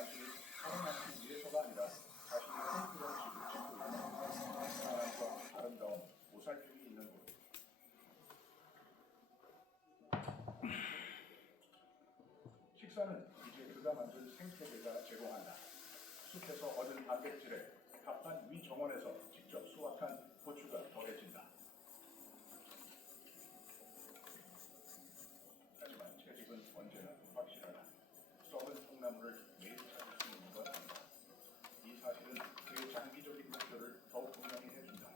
단순히 살아남기 위해서가 아니라 자신의 꿈꾸던 집을 짓고 있는 편안함과 아름다움, 보살핌이 있는 곳. 식사는 이제 그가 만든 생태계가 제공한다. 숲에서 얻은 단백질에 답한 위 정원에서 직접 수확한 고추가 더해진다. 하지만 채집은 언제나 확실하다. 썩은 통나무를 매일 찾을 수 있는 건 아니다. 이 사실은 그의 장기적인 목표를 더욱 분명히 해준다.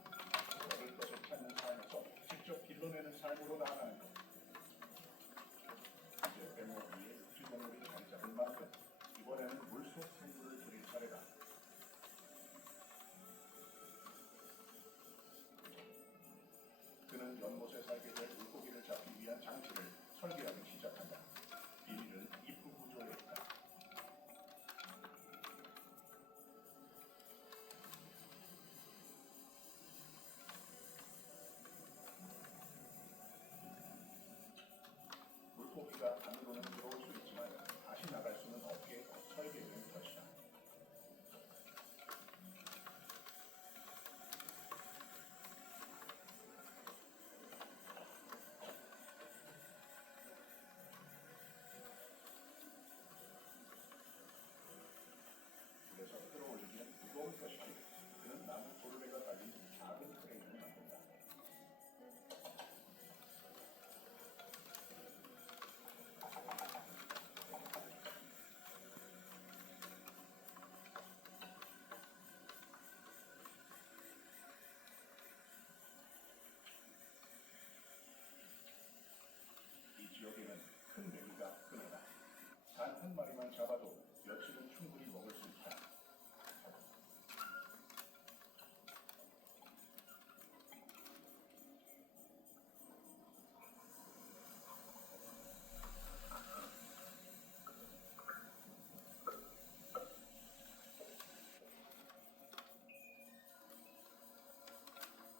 먹을 것을 찾는 삶에서 직접 길러내는 삶으로 나아가는 것. 이제 뗏목 위에 쥐동물이 자리 잡은 만큼 이번에는 물속 생물을 들일 차례다. 그는 연못에 살게 될 물고기를 잡기 위한 장치를 설계하기 시작한다. 비밀은 입구 구조에 있다. 물고기가 안으로는 들어올 수 있지만 다시 나갈 수는 없게 설계된 것이다. 물에서 끌어올리기는 무거운 것이지 그는 나무 도르래가 달린 작은 크레인을 만든다. 이 지역에는 큰 메기가 흔하다. 단 한 마리만 잡아도 며칠은 충분히 먹을 수 있다.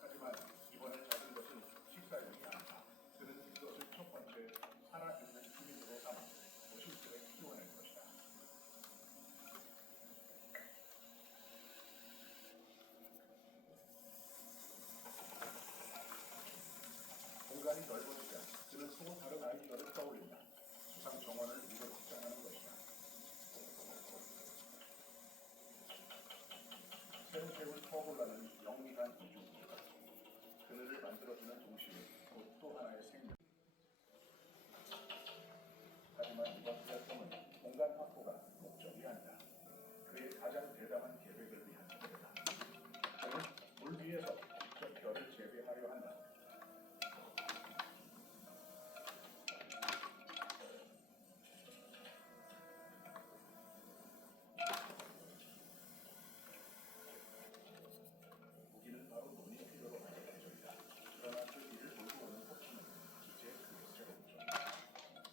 하지만 이번에 잡은 것은 식사용이 아니다. 그는 이것을 첫 번째 살아있는 주민으로 삼아 도시들에 키워낼 것이다. 공간이 넓어지자 그는 또 다른 아이디어를 떠올린다. 수상 정원을 위로 확장하는 것이다. 새우새우 터올라는 영리한 이중 구조다. 그늘을 만들어주는 동시에 또 하나의 생명. 하지만 이번 플랫폼은 공간 확보가 목적이 아니다. 그의 가장 대담한 계획을 위한 노래다. 그는 물 위에서 직접 별을 재배하려 한다. 무기는 바로 논이 필요로 하는 계절이다. 그러나 그 뒤를 돌고 오는 폭풍은 이제 그의 새로운 전이다.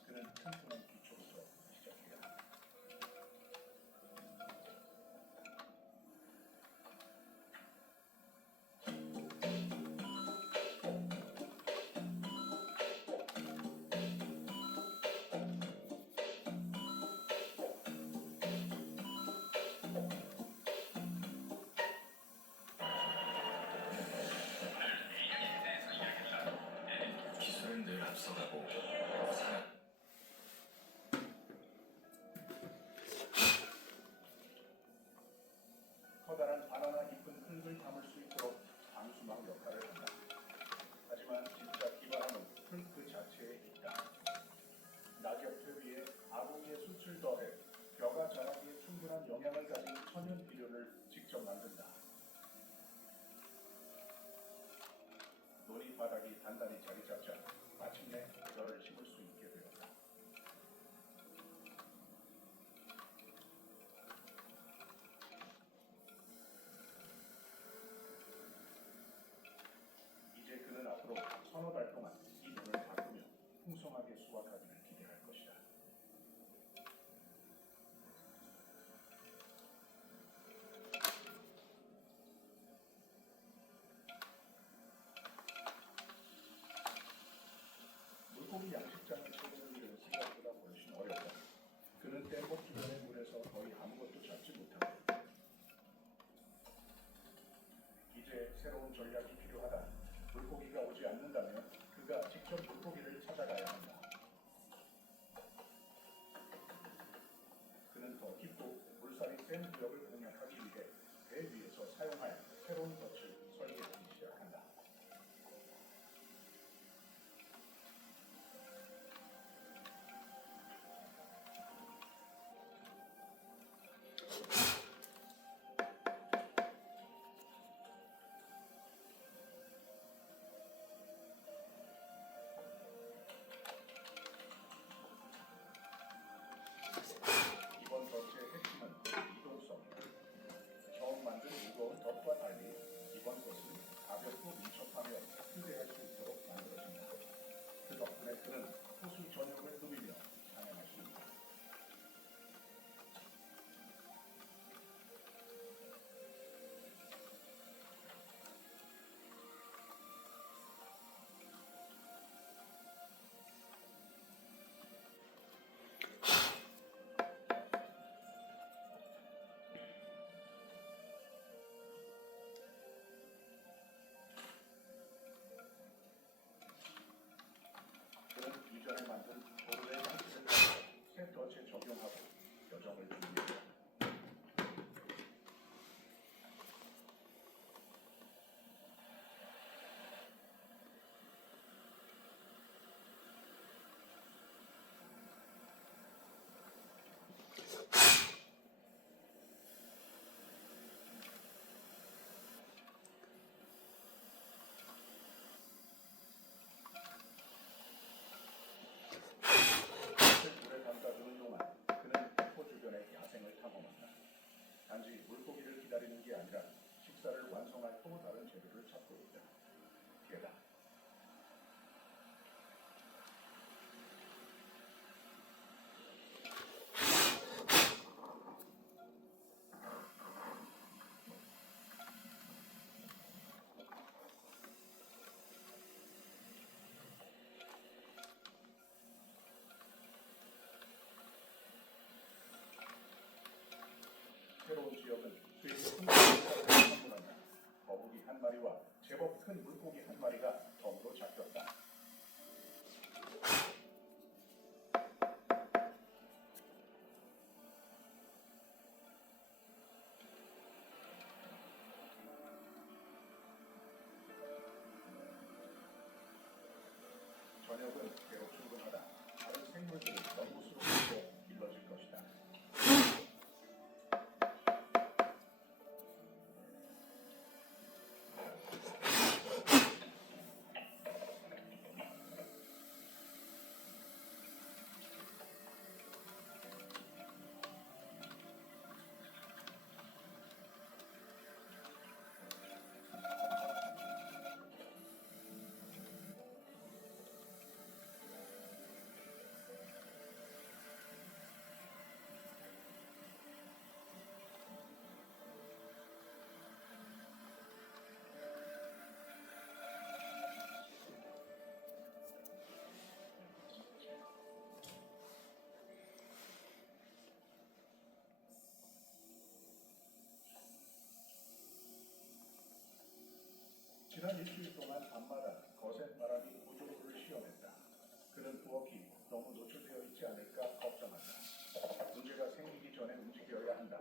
그는 튼튼한 기초부터 시작해야 한다. 기술은 늘 앞서가고 커다란 바나나 잎은 흙을 담을 수 있도록 방수막 역할을 한다. 하지만 진짜 기발함은 흙 그 자체에 있다. 낙엽 위에 아궁이의 숯을 더해 벼가 자라기에 충분한 영양을 가진 천연 비료를 직접 만든다. 논이 바닥이 단단히 자리 잡자 마침내 벼를 심을 수 있게 되었다. 이제 그는 앞으로 서너 달 동안 이 논을 바꾸며 풍성하게 수확하기를 기대할 것이다. 물고기 양식장을 찾는 일은 생각보다 훨씬 어렵다. 그는 뗏목 주변의 물에서 거의 아무것도 새로운 전략이 필요하다. 물고기가 오지 않는다면 그가 직접 물고기를 찾아가야 한다. 그는 더 깊고 물살이 센 구역을 공략하기 위해 배 위에서 사용할 새로운 덫을 설계하기 시작한다. 이번 덫의 핵심은 이동성이다. 처음 만든 무거운 덫과 달리 이번 것은 가볍고 민첩하며 휴대할 수 있도록 만들어진다. 그 덕분에 그는 호수 전역을 누비며 사냥할 수 있다. 그는 이전에 만든 도르의 장치를 새 덫에 적용하고 여정을 준비했다. 물에 담가두는 동안 그는 폭포 주변의 야생을 탐험한다. 단지 물고기를 기다리는 게 아니라 식사를 완성할 또 다른 재료를 찾고 있다. 게다. 새로운 지역은 되게 큰 물고기가 선물한다. 거북이 한 마리와 제법 큰 물고기 한 마리가 덤으로 잡혔다. 저녁은 배로 충분하다. 다른 생물들이 너무 수록되고 길러질 것이다. 지난 일주일 동안 밤마다 거센 바람이 구조물을 시험했다. 그는 부엌이 너무 노출되어 있지 않을까 걱정한다. 문제가 생기기 전에 움직여야 한다.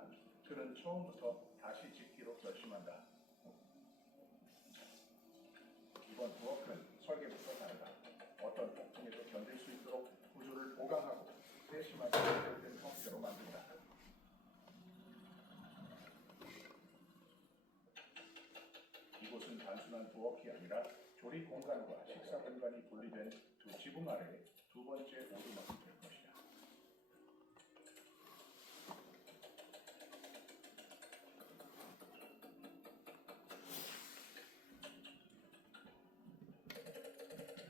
그는 처음부터 다시 짓기로 결심한다. 이번 부엌은 설계부터 다르다. 어떤 폭풍에도 견딜 수 있도록 구조를 보강하고 세심하게 연결된 형태로 만든다. 이곳은 단순한 부엌이 아니라 조리 공간과 식사 공간이 분리된 두 지붕 아래 두 번째 오두막이 될 것이다.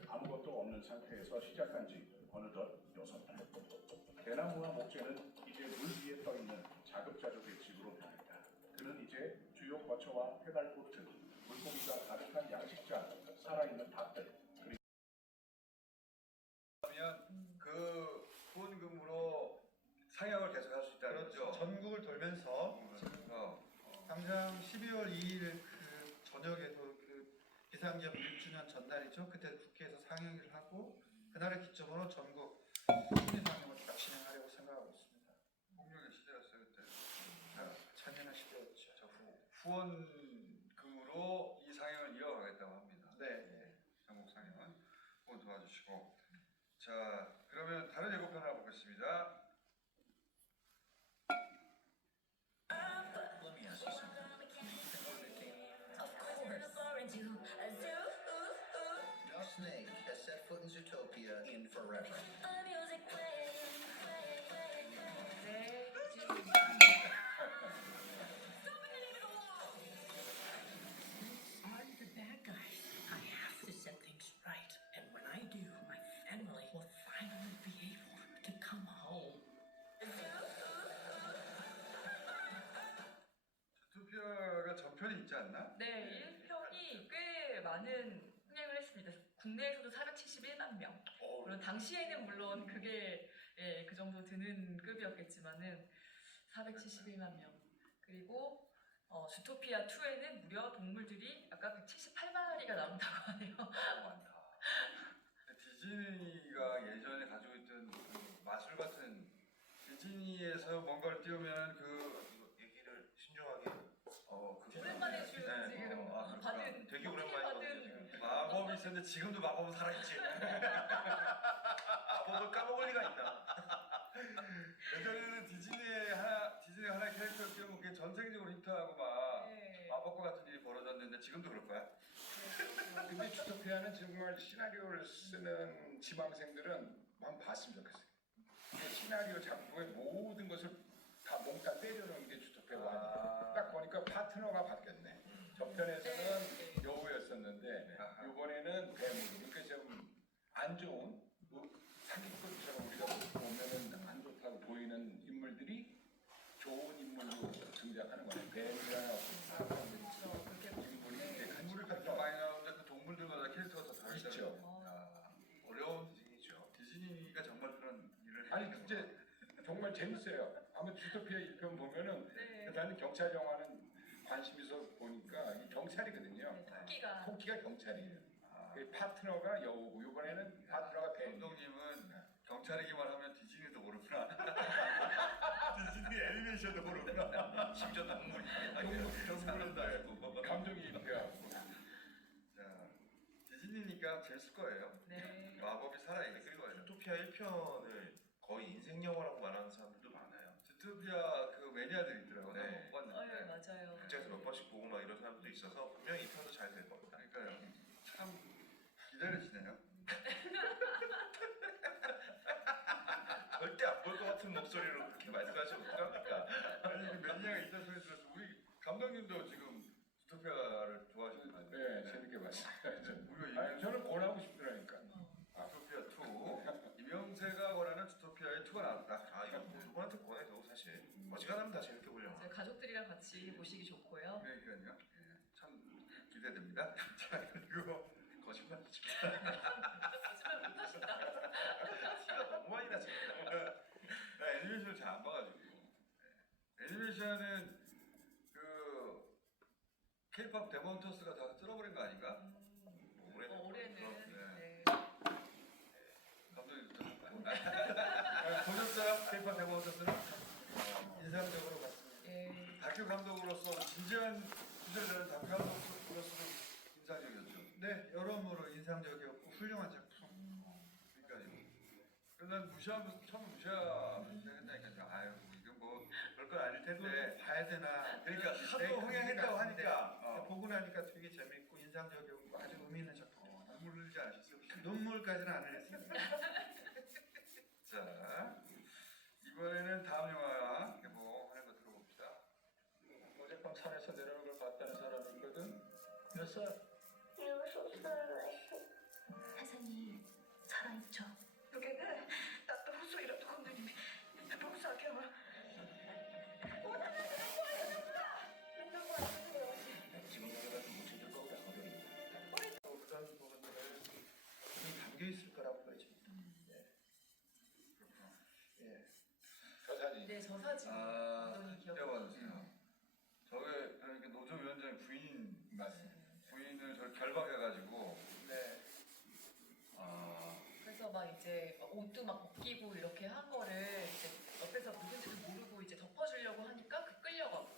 아무것도 없는 상태에서 시작한 지 어느덧 6달. 대나무와 목재는 이제 물 위에 떠 있는 자급자족의 집으로 변했다. 그는 이제 주요 거처와 페달보트, 물고기가 가득한 양식장, 살아있는 닭들, 그리고 하면 그 후원금으로 상영을 계속할 수 있다는 그렇죠. 거죠. 전국을 돌면서 어. 당장 12월 2일 그 저녁에도 비상계엄 1주년 전날이죠. 그때 국회에서 상영을 하고 그날을 기점으로 전국 시민 상영을 딱 진행하려고 생각하고 있습니다. 폭력의 시대였어요 그때. 잔인한 시대였죠. 자, 후원금으로 이 상영을 이어가겠다고 합니다. 네. 전국 상영은 후원 도와주시고. 자, 그러면 다른 예고편 하나 보겠습니다. Let me ask you something. Of course. No snake has set foot in Zootopia in forever. Are the bad guys? I have to set things right, and when I do, my family will finally be able to come home. 투표가 전편이 있지 않나? 네, 1편이 꽤 많은 흥행을 했습니다. 국내에서도 471만 명. 물론 당시에는 물론 그게 그 정도 드는 급이었겠지만은 471만 명. 그리고 주토피아 2에는 무려 동물들이 아까 178마리가 나온다고 하네요. 많다. 디즈니가 예전에 가지고 있던 그 마술 같은 디즈니에서 뭔가를 띄우면 그 얘기를 신중하게 오랜만에 지금 그렇구나. 받은 되게 오랜만이거든요 받은 지금. 마법이 있었는데 지금도 마법은 살아있지. 마법을 까먹을 리가 있나? 예전에는 디즈니 하나의 캐릭터를 띄우면 그게 전 세계적으로 히트하고 막 네. 마법과 같은 일이 벌어졌는데 지금도 그럴 거야? 근데 주토피아는 정말 시나리오를 쓰는 지망생들은 한번 봤으면 좋겠어요. 그 시나리오 작품의 모든 것을 다 몽땅 때려놓은 게 주토피아가 딱 보니까 파트너가 바뀌었네. 저편에서는 여우였었는데 아하. 이번에는 괴물. 그러니까 좀 안 좋은 사기꾼처럼 우리가 보면은 안 좋다고 보이는 인물들이 좋은 인물로 등장하는 거네. 뱀이나 사람들이 그렇죠. 그렇게 인물이 이제 같이 동물이 그렇게 많이 나오는데 그 동물들마다 캐릭터가 다 다르잖아요. 있죠. 어려운 디즈니죠. 디즈니가 정말 그런 일을 아니 해내는 진짜 정말 재밌어요. 아마 주토피아 1편 보면은 네. 나는 경찰 영화는 관심 있어 보니까 이 경찰이거든요. 토끼가 토끼가 경찰이에요. 그 파트너가 여우고 이번에는 파트너가 뱀. 감독님은 경찰이기만 하면 디즈니도 모르구나. 디즈니 애니메이션도 모르구나. 심지어 동물이 동물은 다 알고. 감정이 입혀하고. 자, 디즈니니까 재밌을 거예요. 네. 마법이 살아있을 그리고 거예요. 주토피아 1편을 거의 인생 영화라고 말하는 사람들도 많아요. 주토피아 그 매니아들이 있더라고요. 네. 한번 못 봤는데. 맞아요. 극장에서 몇 번씩 보고 막 이런 사람들도 있어서 분명히 2편도 잘 될 겁니다. 그러니까요. 참 기다리시네요. 절대 안 볼 것 같은 목소리로 그렇게 말씀하시면 어떡합니까? 아니 그 매니아가 있다는 소리 들어서 우리 감독님도 지금 주토피아를 좋아하시는 것 같아요. 네, 재밌게 봤어요. 무려 아니, 저는 권하고 싶더라니까. 주토피아 2. 이명세가 권하는 주토피아의 2가 나왔다. 아 이거 누구한테 권해도 사실 어지간하면 다 재밌게 보려고. 저희 가족들이랑 같이 보시기 좋고요. 그러니까요. 예, 참 기대됩니다. 자, 그리고 거짓말이죠. 거짓말 못하신다. 티가 너무 많이 나죠. 나 애니메이션을 잘 안 봐가지고. 예. 애니메이션은 그 K-pop 데몬터스가 다 쓸어버린 거 아닌가? 올해는 네. 네. 감독님도 보셨어요? K-pop 데몬터스는? 인상적으로 봤습니다. 예. 다큐 감독으로서 진지한 주제를 다큐 감독으로서는 인상적이었죠. 네, 여러모로 인상적이었고 훌륭한 작품. 그러니까요. 그래서 난 무시하면서 처음 무시한다니까. 아유 이건 뭐 별건 아닐 텐데. 봐야 되나. 그러니까 네, 하도 흥행했다고 하니까. 보고 나니까 되게 재밌고 인상적이고 아주 의미 있는 작품. 눈물 흘리지 않으셨어요? 눈물까지는 안 흘렸습니다. 자 이번에는 다음 영화 개봉하는 거 들어봅시다. 어젯밤 산에서 내려오는 걸 봤다는 사람이 있거든. 몇 살? 태산이 살아있죠. 여기는 나또 호소이라도 건드리면 복수하게와. 지금 나가서 못 찾을 거보다 어려워. 그런 부분들을 이 담겨 있을 거라고 보여집니다. 그렇구나. 예. 저 사진. 네, 저 사진 아 감독님 진짜 기억. 받으세요. 저게 이렇게 노조 위원장의 부인 맞습니다. 부인을 저렇게 결박해가지고 네. 그래서 막 이제 옷도 막 벗기고 이렇게 한 거를 이제 옆에서 누군지도 모르고 이제 덮어주려고 하니까 그 끌려가고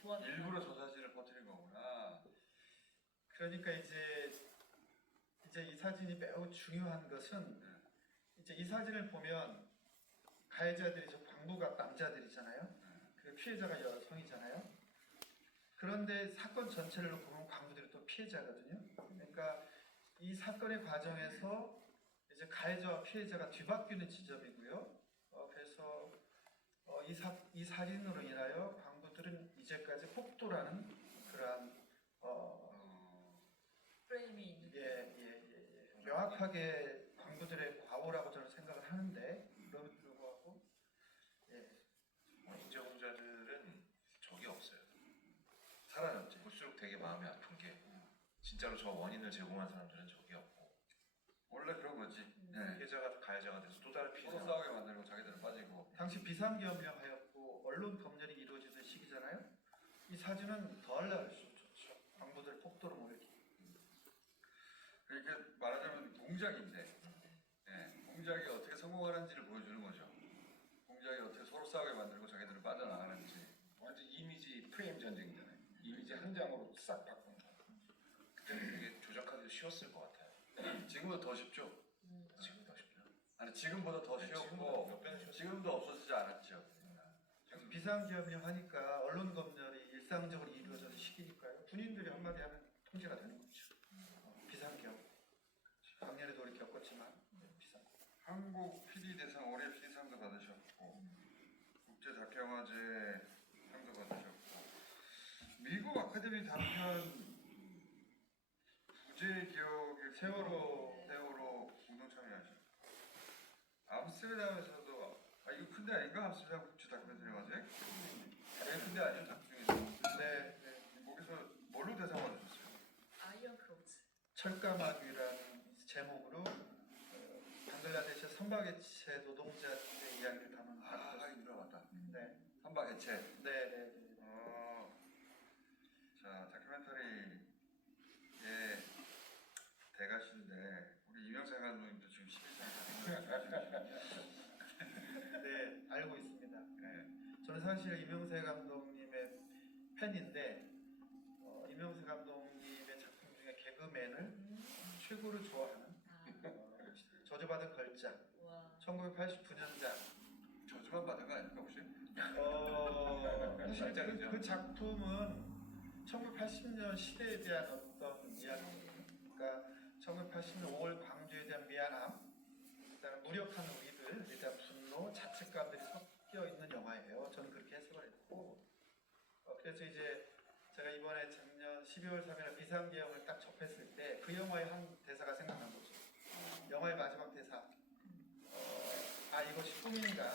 도와주고. 일부러 저 사진을 퍼뜨린 거구나. 그러니까 이제 이 사진이 매우 중요한 것은 이제 이 사진을 보면 가해자들이 저 광부가 남자들이잖아요. 그 피해자가 여성이잖아요. 그런데 사건 전체를 놓고 보면 광부들이 또 피해자거든요. 그러니까 이 사건의 과정에서 이제 가해자와 피해자가 뒤바뀌는 지점이고요. 그래서 이 사진으로 인하여 광부들은 이제까지 폭도라는 그러한 프레임이 있는. 명확하게 광부들의 과오라고 저는 생각을 하는데 그럼에도 불구하고 인재공자들은 적이 없어요. 사라졌지. 볼수록 되게 마음이 아픈 게 진짜로 저 원인을 제공한 사람들은 적이 없고 원래 그런 거지. 피해자가 가해자가 돼서 또 다른 서로 피해자가 싸우게 만들고 자기들은 빠지고. 당시 비상계엄령하였고 언론 검열이 이루어지던 시기잖아요. 이 사진은 덜 나을 수 좋죠. 광부들 폭도로 몰기. 그러니까 말하자면 공작인데, 공작이 어떻게 성공하는지를 보여주는 거죠. 공작이 어떻게 서로 싸우게 만들고 자기들은 빠져나가는지. 완전 이미지 프레임 전쟁이잖아요. 이미지 한 장으로 싹 바꾼 거. 그때는 되게 조작하기도 쉬웠을 것 같아요. 지금보다 더 쉽죠. 지금 더 쉽죠. 아니 지금보다 더 지금보다 쉬웠고 몇 배는 쉬웠어요. 지금도 없어지지 않았죠. 비상계엄령 하니까 언론 검열이 일상적으로 이루어지는 시기니까요. 군인들이 한마디 하면 통제가 되는 거죠. 비상계엄. 작년에도 우리 겪었지만 비상. 한국 PD 대상 올해 PD상도 받으셨고 국제 다큐영화제 상도 받으셨고 미국 아카데미 단편 부재 기억의 세월호 공동 참여하셨고 암스테르담에서도 이거 큰데 아닌가? 암스테르담 국제 다큐멘터리 영화제? 제일 큰데 아니요? 작 중에서. 네. 거기서 뭘로 대상 받으셨어요? 아이언 크로즈. 철가마귀라는 제목으로 방글라데시 선박개체 노동자들의 이야기를 담은 하긴 들어봤다. 네. 선박개체. 네. 자, 다큐멘터리의 대가신데 우리 이명세 감독님도 지금 11상 네, 알고 있습니다. 저는 사실 이명세 감독님의 팬인데 이명세 감독님의 작품 중에 개그맨을 최고로 좋아하는 저주받은 걸작 와. 1989년작 저주만 받은 거 아닙니까 혹시? 사실 그 작품은 1980년 시대에 대한 어떤 이야기입니다. 그러니까 1980년 5월 광주에 대한 미안함, 그다음에 무력하는 우리들에 대한 분노, 자책감들이 섞여 있는 영화예요. 저는 그렇게 해석을 했고, 그래서 이제 제가 이번에 작년 12월 3일 비상계엄을 딱 접했을 때 그 영화의 한 대사가 생각난 거죠. 영화의 마지막 대사. 이것이 꿈인가?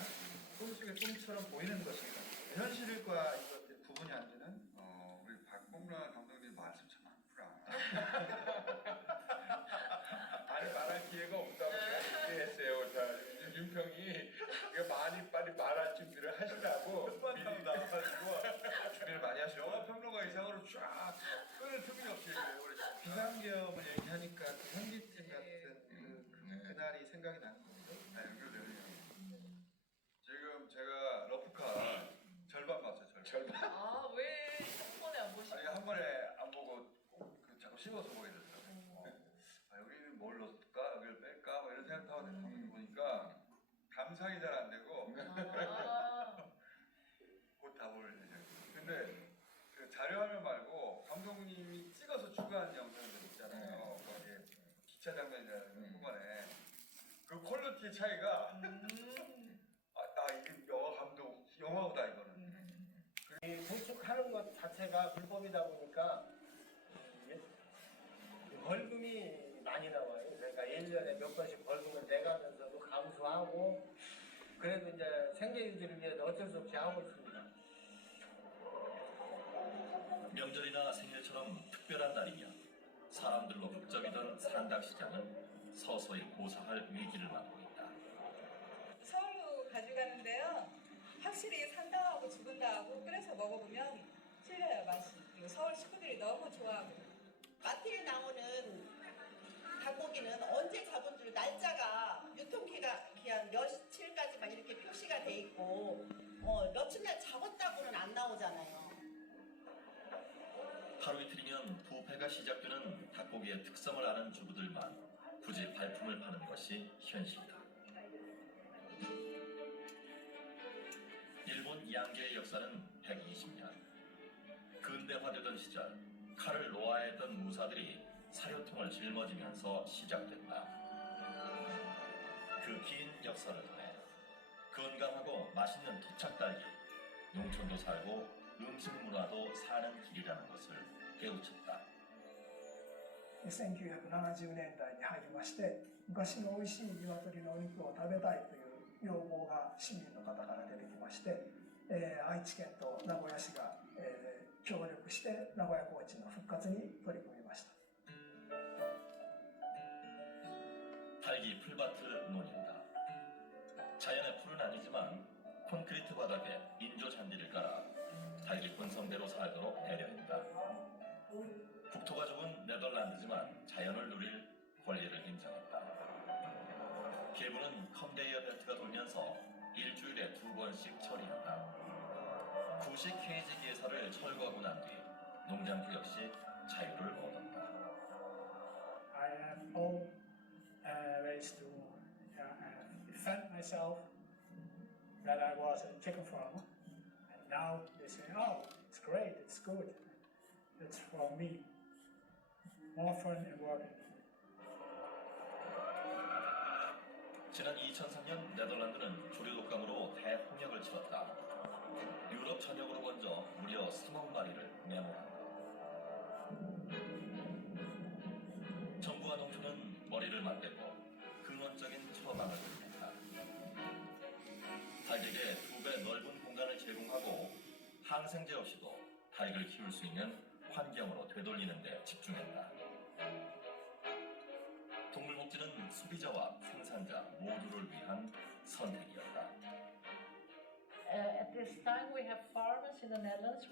꿈속의 꿈처럼 보이는 것인가? 현실과 이것들 구분이 안 되는. 우리 박봉란 감독님 말씀 참 많구나. 아니 말할 기회가 없다고 제가 얘기했어요. 자, 윤평이 이거 빨리 말할 준비를 하시라고 미리 나와가지고 준비를 많이 하시고 영화 평론가 이상으로 쫙 끊을 틈이 없이 얘기해요. 비상계엄을 얘기하니까 그 현기증 같은 그날이 생각이 나는 거죠. 연결되네요. 지금 제가 러프카 절반 봤어요. 절반. 왜 한 번에 안 보시고? 아니 한 번에 안 보고 자꾸 씹어서 보게 되더라고요. 여기는 뭘 넣을까? 여기를 뺄까? 뭐 이런 생각하고 감독님 보니까 감상이 잘 안 되고 곧 다 볼 예정이에요. 근데 그 자료화면 말고 감독님이 찍어서 추가한 영상들 있잖아요. 거기에 기차 장면이라는 후반에 그 퀄리티 차이가 이게 영화 감독 영화보다 이거는. 건축하는 것 자체가 불법이다 보니까 벌금이 많이 나와요. 그러니까 1년에 몇 번씩 벌금을 내가면서도 감수하고 그래도 이제 생계 유지를 위해서 어쩔 수 없이 하고 있습니다. 명절이나 생일처럼 특별한 날이면 사람들로 북적이던 산닭시장은 서서히 고사할 위기를 맞고 있다. 서울로 가져가는데요. 확실히 산다 하고 죽은다 하고 끓여서 먹어보면 틀려요, 맛이. 그리고 서울 식구들이 너무 좋아하고 마트에 여기는 언제 잡은 줄 날짜가 유통기한 며칠까지만 이렇게 표시가 돼 있고 며칠 날 잡았다고는 안 나오잖아요. 하루 이틀이면 부패가 시작되는 닭고기의 특성을 아는 주부들만 굳이 발품을 파는 것이 현실이다. 일본 양계의 역사는 120년. 근대화되던 시절 칼을 노아했던 무사들이 사료통을 짊어지면서 시작됐다. 그 긴 역사를 통해 건강하고 맛있는 토착딸기, 농촌도 살고 음식 문화도 사는 길이라는 것을 깨우쳤다. 1970年代に入りまして、昔の美味しい鶏のお肉を食べたいという要望が市民の方から出てきまして、愛知県と名古屋市が、協力して名古屋コーチの復活に取り組みました。 달기 풀밭을 논인다. 자연의 풀은 아니지만 콘크리트 바닥에 인조 잔디를 깔아 달기 본성대로 살도록 배려했다. 국토가 좁은 네덜란드지만 자연을 누릴 권리를 인정했다. 계부는 컨베이어 벨트가 돌면서 일주일에 2번씩 처리한다. 구식 케이지 기회사를 철거하고 난 뒤 농장부 역시 자유를 얻었다. I have all ways to defend myself that I was a chicken farmer, and now they say, "Oh, it's great, it's good, it's for me, more fun in working." 지난 2003년 네덜란드는 조류 독감으로 대홍역을 치렀다. 유럽 전역으로 번져 무려 3억 마리를 매몰한다. 정부와 농촌은 머리를 맞대고 근원적인 처방을 도입했다. 닭에게 2배 넓은 공간을 제공하고 항생제 없이도 닭을 키울 수 있는 환경으로 되돌리는 데 집중했다. 동물복지는 소비자와 생산자 모두를 위한 선택이었다. At this time, we have farmers in the Netherlands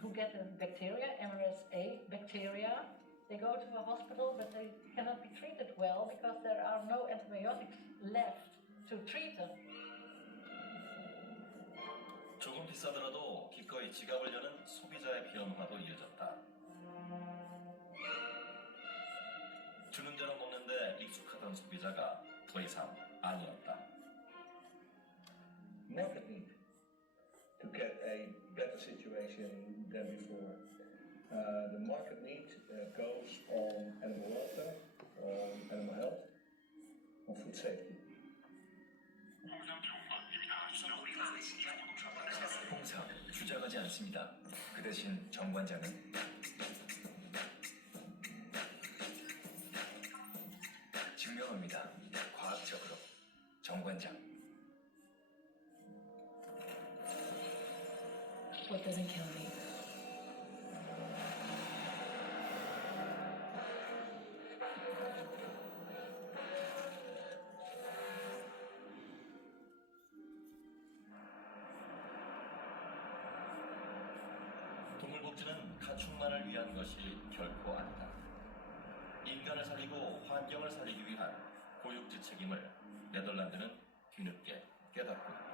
who get a bacteria, MRSA bacteria. They go to a hospital, but they cannot be treated well because there are no antibiotics left to treat them. 조금 비싸더라도 기꺼이 지갑을 여는 소비자의 변화도 이어졌다. 주는 대로 먹는데 익숙하던 소비자가 더 이상 아니었다. Market need to get a better situation than before. The market need goes on animal welfare, on animal health, on food safety. 홍삼 주장하지 않습니다. 그 대신 정관장은 증명합니다. 과학적으로 정관장. What doesn't kill me? 동물복지는 가축만을 위한 것이 결코 아니다. 인간을 살리고 환경을 살리기 위한 고육지 책임을 네덜란드는 뒤늦게 깨닫고 있다.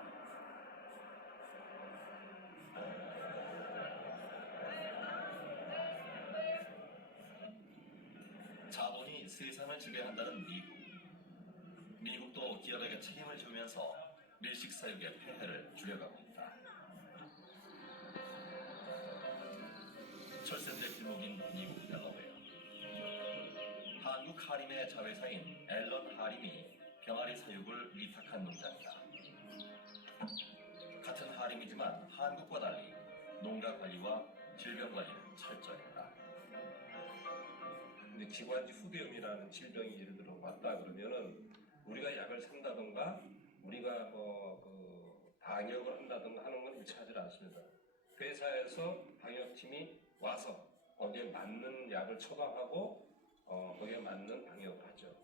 자본이 세상을 지배한다는 미국. 미국도 기업에게 책임을 지우면서 밀식사육의 폐해를 줄여가고 있다. 철새들의 길목인 미국 델러웨어. 한국 하림의 자회사인 앨런 하림이 병아리 사육을 위탁한 농장이다. 같은 하림이지만 한국과 달리 농가 관리와 질병 관리는 철저했다. 근데 기관지 후두염이라는 질병이 예를 들어 왔다 그러면은 우리가 약을 산다던가 우리가 방역을 한다던가 하는 건 일치하지 않습니다. 회사에서 방역팀이 와서 거기에 맞는 약을 처방하고 거기에 맞는 방역을 하죠.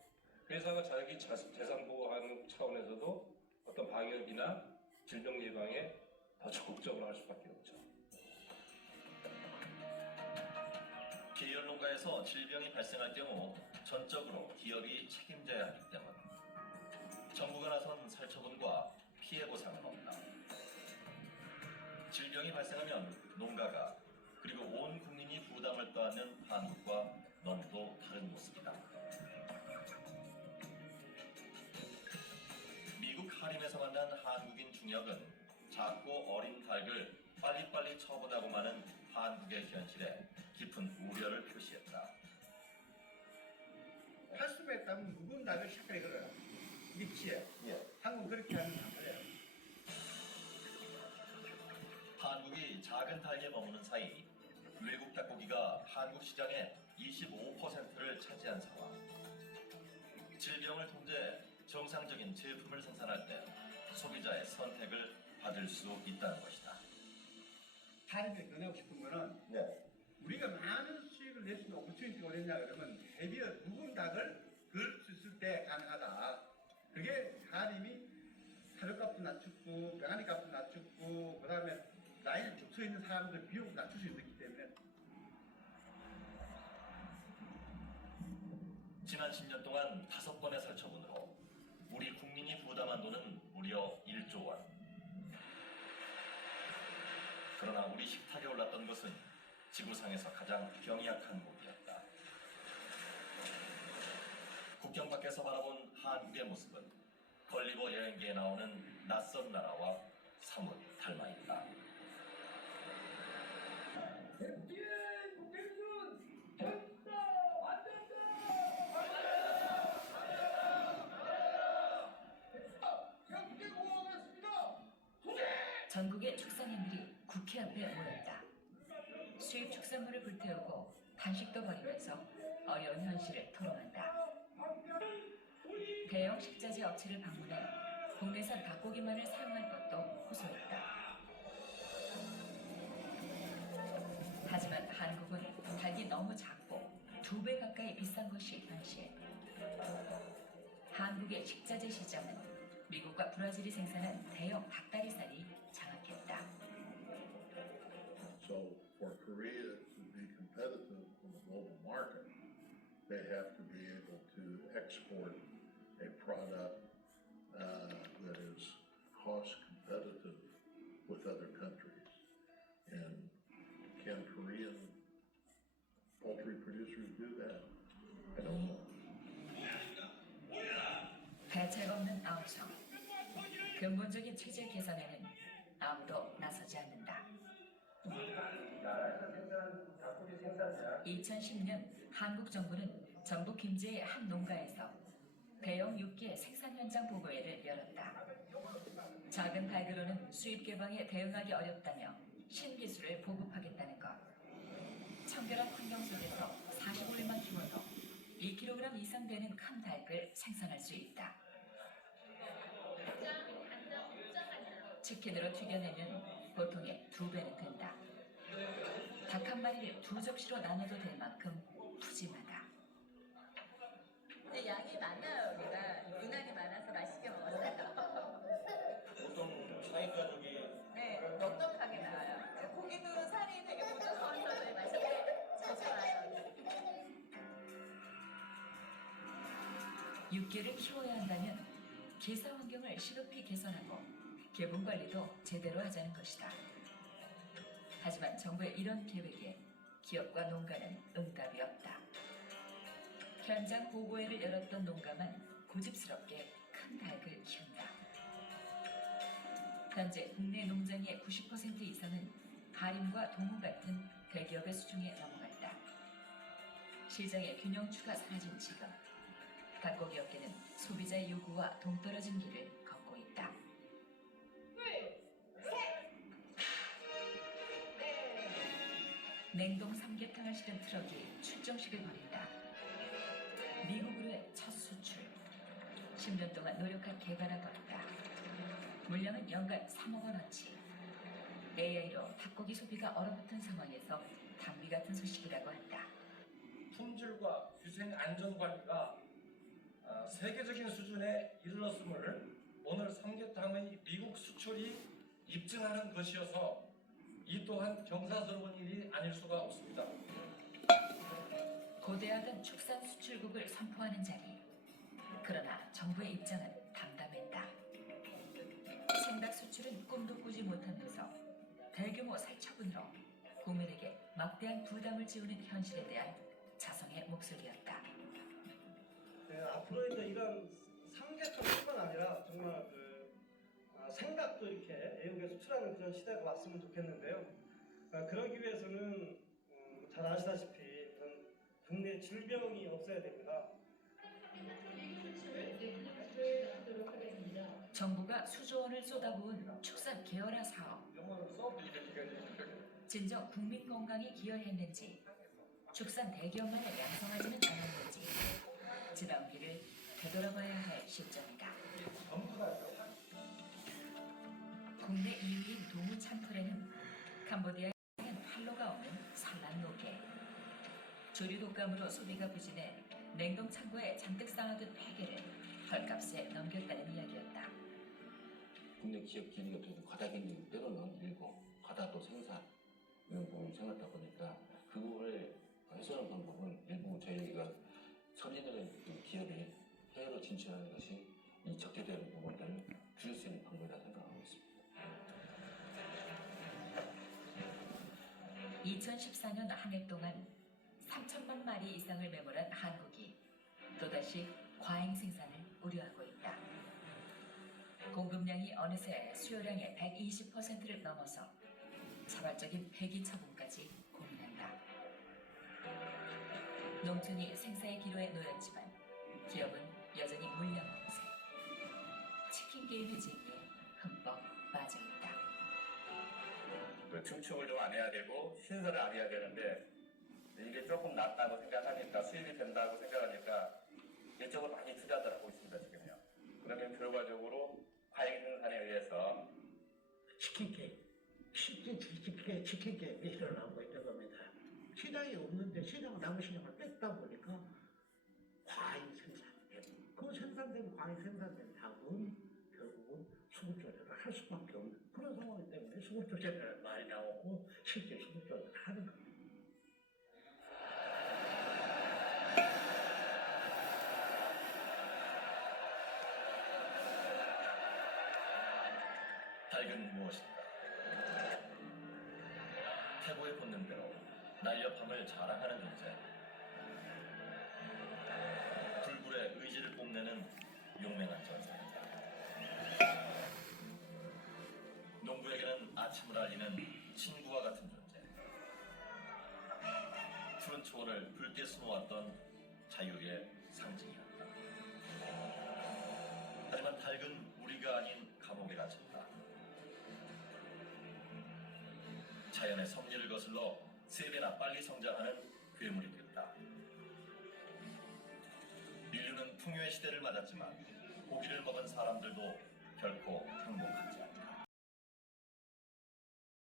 회사가 자기 재산 보호하는 차원에서도 어떤 방역이나 질병 예방에 더 적극적으로 할 수밖에 없죠. 계열 농가에서 질병이 발생할 경우 전적으로 기업이 책임져야 하기 때문 정부가 나선 살처분과 피해 보상은 없다. 질병이 발생하면 농가가 그리고 온 국민이 부담을 떠안는 한국과 너무도 다른 모습이다. 미국 하림에서 만난 한국인 중역은 작고 어린 닭을 빨리빨리 처분하고 마는 한국의 현실에 깊은 우려를 표시했다. 80m에 따면 묵은 닭을 샷거리 걸어요. 입지에. 한국 그렇게 하면 안 그래요. 한국이 작은 닭에 머무는 사이 외국 닭고기가 한국 시장의 25%를 차지한 상황. 질병을 통제, 정상적인 제품을 생산할 때 소비자의 선택을 받을 수 있다는 것이다. 다른데 변하고 싶은 거는 우리가 많은 수익을 낼 수 있는 오퍼튜니티가 어딨냐 그러면 대비어 묵은 닭을 그을 수 있을 때 가능하다. 그게 하림이 사료값도 낮추고 병아리 값도 낮추고 그 다음에 라인에 겹쳐 있는 사람들 비용도 낮출 수 있기 때문에. 지난 10년 동안 5번의 살처분으로 우리 국민이 부담한 돈은 무려 1조 원. 그러나 우리 식탁에 올랐던 것은 지구상에서 가장 병약한 고기였다. 국경 밖에서 바라본 한국의 모습은 걸리버 여행기에 나오는 낯선 나라와 사뭇 닮아있다. 전국의 축산인들이 국회 앞에 모였다. 수입 축산물을 불태우고 단식도 벌이면서 어려운 현실을 토로한다. 대형 식자재 업체를 방문해 국내산 닭고기만을 사용할 것도 호소했다. 하지만 한국은 닭이 너무 작고 2배 가까이 비싼 것이 현실. 한국의 식자재 시장은 미국과 브라질이 생산한 대형 닭다리살이 장악했다. So for Korea to be competitive in the global market, they have to be able to export a product that is cost competitive with other countries. And can Korean poultry producers do that? I don't know. 대책 없는 아우성. 근본적인 체질 개선에는 아무도 나서지 않는다. 2010년 한국 정부는 전북 김제의 한 농가에서 대형 육계 생산 현장 보고회를 열었다. 작은 닭으로는 수입 개방에 대응하기 어렵다며 신기술을 보급하겠다는 것. 청결한 환경 속에서 45일만 키워도 2kg 이상 되는 큰 닭을 생산할 수 있다. 치킨으로 튀겨내면 보통의 2배는 된다. 닭 한 마리를 2접시로 나눠도 될 만큼 푸짐하다. 근데 양이 많아요, 여기가. 유난히 많아서 맛있게 먹었어요. 보통 사이 가족이 네, 넉넉하게 나와요. 고기도 살이 되게 부드러워서 맛있게 자주 와요. 육계를 키워야 한다면 기사 환경을 시급히 개선하고 개분 관리도 제대로 하자는 것이다. 하지만 정부의 이런 계획에 기업과 농가는 응답이 없다. 현장 보고회를 열었던 농가만 고집스럽게 큰 닭을 키운다. 현재 국내 농장의 90% 이상은 하림과 동호 같은 대기업의 수중에 넘어갔다. 시장의 균형추가 사라진 지금 닭고기 업계는 소비자의 요구와 동떨어진 길을 걷고 있다. 냉동 삼계탕을 실은 트럭이 출정식을 벌인다. 미국으로의 첫 수출. 10년 동안 노력한 개발화 벌다. 물량은 연간 3억 원어치. AI로 닭고기 소비가 얼어붙은 상황에서 단비 같은 소식이라고 한다. 품질과 위생 안전 관리가 세계적인 수준에 이르렀음을 오늘 삼계탕의 미국 수출이 입증하는 것이어서 이 또한 경사스러운 일이 아닐 수가 없습니다. 고대하던 축산 수출국을 선포하는 자리. 그러나 정부의 입장은 담담했다. 생닭 수출은 꿈도 꾸지 못하면서 대규모 살처분으로 국민에게 막대한 부담을 지우는 현실에 대한 자성의 목소리였다. 네, 앞으로 이제 이런 삼계탕뿐만 아니라 정말 생각도 이렇게 애국에 수출하는 그런 시대가 왔으면 좋겠는데요. 그러기 위해서는 잘 아시다시피 그런 국내 질병이 없어야 됩니다. 정부가 수조 원을 쏟아부은 축산 계열화 사업. 진정 국민 건강에 기여했는지, 축산 대기업만을 양성하지는 않았는지 지방비를 되돌아봐야 할 시점이다. 국내 2위인 동우 참프레는 캄보디아에는 활로가 없는 산란노개. 조류 독감으로 소비가 부진해 냉동 창고에 잔뜩 쌓아둔 회계를 헐값에 넘겼다는 이야기였다. 국내 기업 기능이 되고 과다 경쟁 때로는 일부 과다 또 생산 이런 부분이 생겼다 보니까 그 부분을 해소하는 방법은 일부 저희가 선진적인 기업이 해외로 진출하는 것이 이 적재되는 부분들을 줄일 수 있는 방법이라 생각하고 있습니다. 2014년 한 해 동안 3천만 마리 이상을 매몰한 한국이 또다시 과잉 생산을 우려하고 있다. 공급량이 어느새 수요량의 120%를 넘어서 자발적인 폐기 처분까지 고민한다. 농촌이 생사의 기로에 놓였지만 기업은 여전히 물량 공세. 치킨 게임의 재미에 흠뻑 빠져 있다. 증축을 좀 안 해야 되고 신설을 안 해야 되는데 이게 조금 낫다고 생각하니까 수입이 된다고 생각하니까 이쪽으로 많이 투자들 하고 있습니다 지금요. 그러면 결과적으로 과잉 생산에 의해서 치킨 게임 일어나고 있는 겁니다. 시장이 없는데 남은 시장을 뺐다 보니까 과잉 생산되고 그 생산된 과잉 생산된 닭은 결국은 수급 조절을 할 수밖에 없는 그런 상황이기 때문에 수급 조절을 많이 나오고 실제 수급 조절을 하는 겁니다. 닭은 무엇인가? 태고의 본능대로 날렵함을 자랑하는 존재. 불굴의 의지를 뽐내는 용맹한 전사입니다. 농부에게는 아침을 알리는 친구와 같은 존재. 푸른 초원을 붉게 수놓았던 자유의 상징이었다. 하지만 닭은 우리가 아닌 감옥에 갇혔다. 자연의 섭리를 거슬러 3배나 빨리 성장하는 괴물이 됐다. 인류는 풍요의 시대를 맞았지만 고기를 먹은 사람들도 결코 행복하지 않았다.